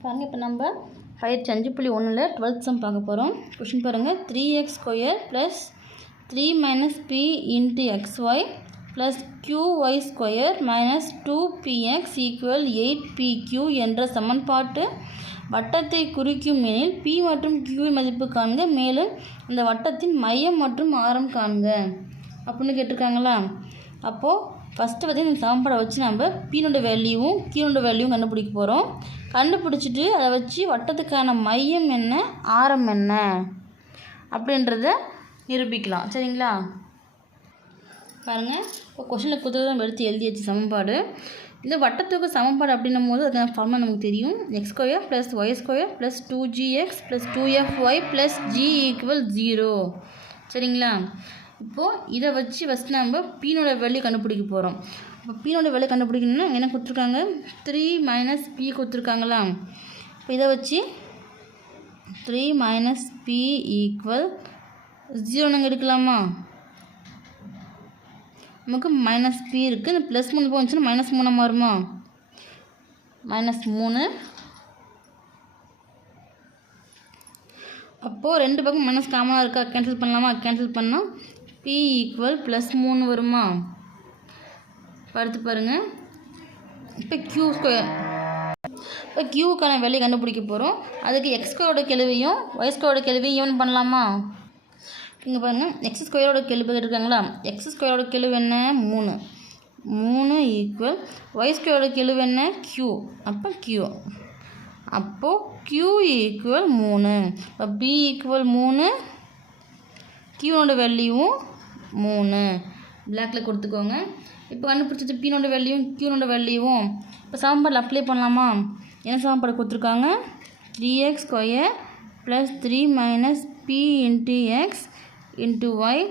பாருங்கள் இப்போ நம்ம பயிற்சி அஞ்சு புள்ளி ஒன்றில் டுவெல்த் சம் பார்க்க போகிறோம் கொஷின் பாருங்கள் three x square plus three minus p into x y plus q y square minus two p x equal eight p q என்ற சமன்பாட்டு வட்டத்தை குறிக்கும் எனில் பி மற்றும் கியூவின் மதிப்பு காண்க மேலும் அந்த வட்டத்தின் மையம் மற்றும் ஆரம் காண்க. அப்படின்னு கேட்டிருக்காங்களா? அப்போது ஃபஸ்ட்டு பார்த்தீங்கன்னா இந்த சமன்பாடை வச்சு நம்ம பீனோட வேல்யூவும் கியூனோட வேல்யூவும் கண்டுபிடிக்க போகிறோம் கண்டுபிடிச்சிட்டு அதை வச்சு வட்டத்துக்கான மையம் என்ன? ஆரம் என்ன? அப்படின்றத நிரூபிக்கலாம். சரிங்களா? பாருங்கள் இப்போ கொஷனில் கொடுத்தது நம்ம எடுத்து எழுதியாச்சு சமன்பாடு. இந்த வட்டத்துக்கு சமன்பாடு அப்படின்னும் போது அதுக்கான ஃபார்முலா நமக்கு தெரியும். X square plus y square plus two g x plus two f y plus g equal zero சரிங்களா? இப்போது இதை வச்சு ஃபஸ்ட் நம்ம பீனோட வேல்யூ கண்டுபிடிக்க போகிறோம் இப்போ பீனோட விலை கண்டுபிடிக்கணும்னா என்ன கொடுத்துருக்காங்க? த்ரீ மைனஸ் பி கொடுத்துருக்காங்களா? இப்போ இதை வச்சு three minus p equal zero நாங்கள் எடுக்கலாமா? நமக்கு மைனஸ் பி இருக்குது இந்த ப்ளஸ் மூணு போச்சுன்னா மைனஸ் மூணு மாறுமா? மைனஸ் மூணு. அப்போது ரெண்டு பக்கம் மைனஸ் காமனாக இருக்கா? கேன்சல் பண்ணலாமா? கேன்சல் பண்ணால் பி ஈக்குவல் ப்ளஸ் மூணு வருமா? அடுத்து பாருங்கள் இப்போ க்யூ ஸ்கொயர் இப்போ க்யூக்கான வேலையை கண்டுபிடிக்க போகிறோம் அதுக்கு எக்ஸ் ஸ்கொயரோட கெழுவையும் ஒய் ஸ்கொயரோட கெழுவையும் ஈவன் பண்ணலாமா? இங்கே பாருங்கள் எக்ஸ் ஸ்கொயரோட கெழுவு இருக்காங்களா? எக்ஸ் ஸ்கொயரோட கெழுவு என்ன? மூணு. மூணு ஈக்குவல் ஒய் ஸ்கொயரோட கெழுவு என்ன? க்யூ அப்போ க்யூ அப்போது க்யூ ஈக்குவல் மூணு. இப்போ பி ஈக்குவல் மூணு. க்யூனோட வேல்யூவும் மூணு. பிளாக்கில் கொடுத்துக்கோங்க. இப்போ கண்டுபிடிச்சது பீனோட வேல்யூவும் க்யூனோட வேல்யூவும் இப்போ சமன்பாடில் அப்ளை பண்ணலாமா? என்ன சமன்பாடு கொடுத்துருக்காங்க? Three x square plus three minus p into x into y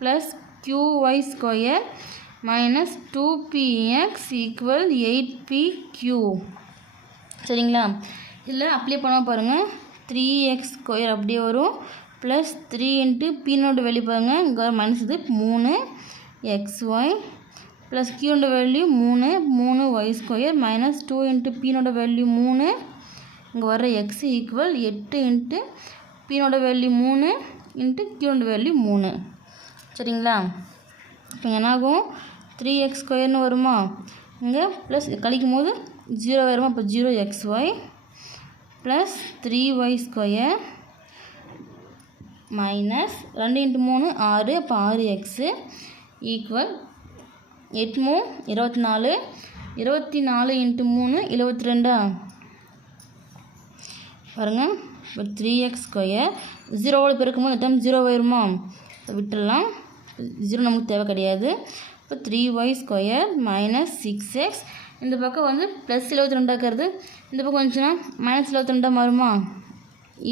plus q y square minus two p x equal eight p q சரிங்களா? இதில் அப்ளை பண்ண பாருங்கள் த்ரீ எக்ஸ் ஸ்கொயர் அப்படியே வரும். ப்ளஸ் த்ரீ இன்ட்டு பீனோட வேல்யூ பாருங்கள் இங்கே minus இது மூணு எக்ஸ் ஒய் ப்ளஸ் கியூனோட வேல்யூ மூணு மூணு y square minus two into பீனோட value மூணு. இங்கே வர்ற எக்ஸ் ஈக்குவல் எட்டு இன்ட்டு பீனோட வேல்யூ மூணு இன்ட்டு கியூனோட வேல்யூ மூணு. சரிங்களா? இப்போ என்னாகும்? த்ரீ எக்ஸ் ஸ்கொயர்னு வருமா? இங்கே ப்ளஸ் கழிக்கும் போது ஜீரோ வருமா? இப்போ zero x y plus three y square minus ரெண்டு இன்ட்டு மூணு ஆறு. அப்போ ஆறு எக்ஸு ஈக்குவல் எட்டு மூ இருபத்தி நாலு இருபத்தி நாலு இன்ட்டு மூணு எழுபத்தி ரெண்டா பாருங்கள் இப்போ த்ரீ எக்ஸ் ஸ்கொயர் ஜீரோவோட பெருக்கும்போது இந்த டைம் ஜீரோ வருமா விட்டுடலாம் ஜீரோ நமக்கு தேவை கிடையாது. இப்போ three y square minus six x இந்த பக்கம் வந்து ப்ளஸ் எழுபத்தி ரெண்டாக்கிறது இந்த பக்கம் வந்துச்சுன்னா மைனஸ் எழுபத்தி ரெண்டாக மாறுமா?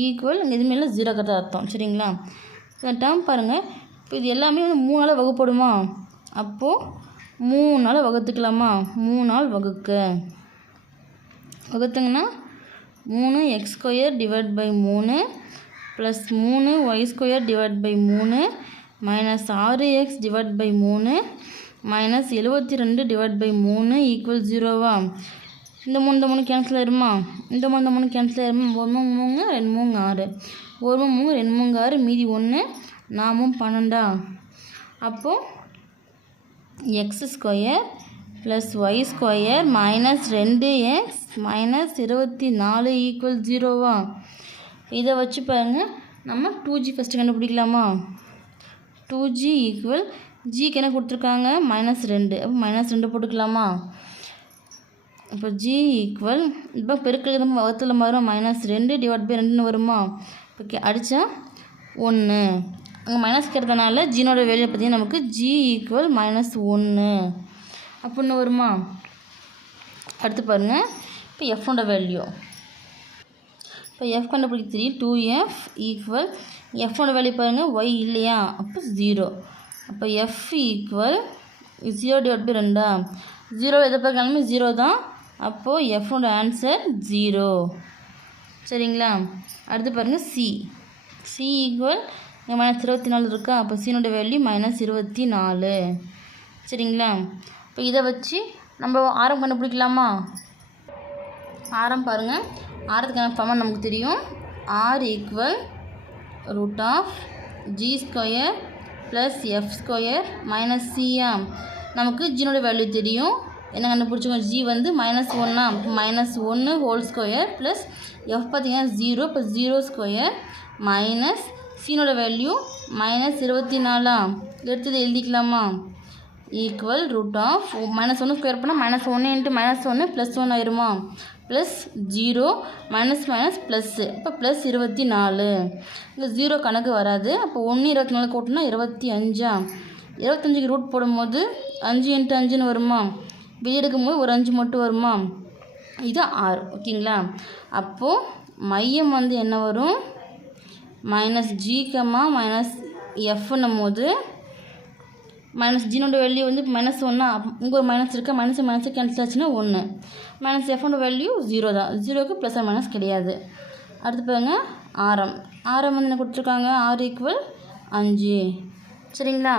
ஈக்குவல் இங்கே இதுமாரிலாம் ஜீரோ கதை அர்த்தம். சரிங்களா? இந்த டேர்ம் பாருங்கள் இப்போ இது எல்லாமே வந்து மூணு வகுப்படுமா? அப்போது மூணு நாள் வகுத்துக்கலாமா? மூணு நாள் வகுக்க. வகுத்துங்கன்னா மூணு எக்ஸ் ஸ்கொயர் டிவைட் பை மூணு ப்ளஸ் மூணு ஒய் ஸ்கொயர் டிவைட் பை மூணு மைனஸ் ஆறு எக்ஸ் டிவைட் பை மூணு மைனஸ் எழுபத்தி ரெண்டு டிவைட் பை மூணு ஈக்குவல் ஜீரோவா இந்த மூணு இந்த மூணு கேன்சல் ஆயிருமா? இந்த மூணு இந்த மூணு கேன்சல் ஆயிருமா? ஒரு மூணு மூணு ரெண்டு மூணு ஆறு. ஒரு மூணு மூணு ரெண்டு மூணு ஆறு மீதி ஒன்று நாமும் பன்னெண்டா? அப்போது x square plus y square minus ரெண்டு எக்ஸ் மைனஸ் இருபத்தி நாலு ஈக்குவல் ஜீரோவா? இதை வச்சு பாருங்கள் நம்ம டூ ஜி ஃபஸ்ட்டு கண்டுபிடிக்கலாமா? டூ ஜி ஈக்குவல் ஜிக்கு என்ன கொடுத்துருக்காங்க? மைனஸ் ரெண்டு. அப்போ மைனஸ் ரெண்டு போட்டுக்கலாமா? இப்போ ஜி ஈக்குவல் இப்போ பெருக்கிறது வகுத்தில் வரும் மைனஸ் ரெண்டு டிவைட் பை ரெண்டுன்னு வருமா? இப்போ அடித்தா ஒன்று அங்கே மைனஸ் இருக்கிறதுனால ஜீனோட வேல்யூ பார்த்தீங்கன்னா நமக்கு ஜி ஈக்குவல் மைனஸ் ஒன்று அப்படின்னு வருமா? அடுத்து பாருங்கள் இப்போ எஃப்னோட வேல்யூ இப்போ எஃப் கண்டுபிடிக்க தெரியும். டூ எஃப் ஈக்குவல் எஃப்னோட வேல்யூ பாருங்கள் ஒய் இல்லையா? அப்போ ஜீரோ அப்போ f equal zero divide by ரெண்டா? ஜீரோ எதை பார்க்கலாமே ஜீரோ தான். அப்போது எஃப்னோட ஆன்சர் ஜீரோ சரிங்களா? அடுத்து பாருங்கள் சி சி ஈக்குவல் மைனஸ் இருபத்தி நாலு இருக்கா? அப்போ சீனோட வேல்யூ மைனஸ் இருபத்தி நாலு சரிங்களா? இப்போ இதை வச்சு நம்ம ஆரம் கண்டுபிடிக்கலாமா? ஆரம் பாருங்கள் ஆரத்துக்கான ஃபார்மாக நமக்கு தெரியும்? R equal root of g square plus f square minus சியா நமக்கு ஜினோட வேல்யூ தெரியும். என்ன கண்டுபிடிச்சோம் ஜி வந்து மைனஸ் ஒன்னா மைனஸ் ஒன்று ஹோல் ஸ்கொயர் ப்ளஸ் எஃப் பார்த்தீங்கன்னா ஜீரோ இப்போ ஜீரோ ஸ்கொயர் மைனஸ் சீனோட வேல்யூ மைனஸ் இருபத்தி நாலா? எடுத்தது எழுதிக்கலாமா? ஈக்குவல் ரூட் ஆஃப் மைனஸ் ஒன்று ஸ்கொயர் பண்ணால் மைனஸ் ஒன்று இன்ட்டு மைனஸ் ஒன்று ப்ளஸ் ஒன் ஆயிருமா? Plus zero minus minus plus இப்போ ப்ளஸ் இருபத்தி நாலு. இங்கே ஜீரோ கணக்கு வராது. அப்போ ஒன்று இருபத்தி நாலு கூட்டினா இருபத்தி அஞ்சா? இருபத்தஞ்சுக்கு ரூட் போடும்போது அஞ்சு இன்ட்டு அஞ்சுன்னு வருமா? வெளியே எடுக்கும்போது ஒரு அஞ்சு மட்டும் வருமா? இது ஆறு. ஓகேங்களா? அப்போது மையம் வந்து என்ன வரும்? மைனஸ் ஜி கம்மா மைனஸ் எஃப்னும் போது மைனஸ் ஜீனோட வேல்யூ வந்து மைனஸ் ஒன்றா இங்கே ஒரு மைனஸ் இருக்கா மைனஸ் மைனஸ் கேன்சல் ஆச்சுன்னா ஒன்று மைனஸ் எஃப்னோட வேல்யூ ஜீரோ தான். ஜீரோக்கு ப்ளஸ் ஆர் மைனஸ் கிடையாது. அடுத்து பாருங்க ஆரம். ஆரம் வந்து என்ன கொடுத்துருக்காங்க? ஆர் ஈக்குவல் அஞ்சு. சரிங்களா?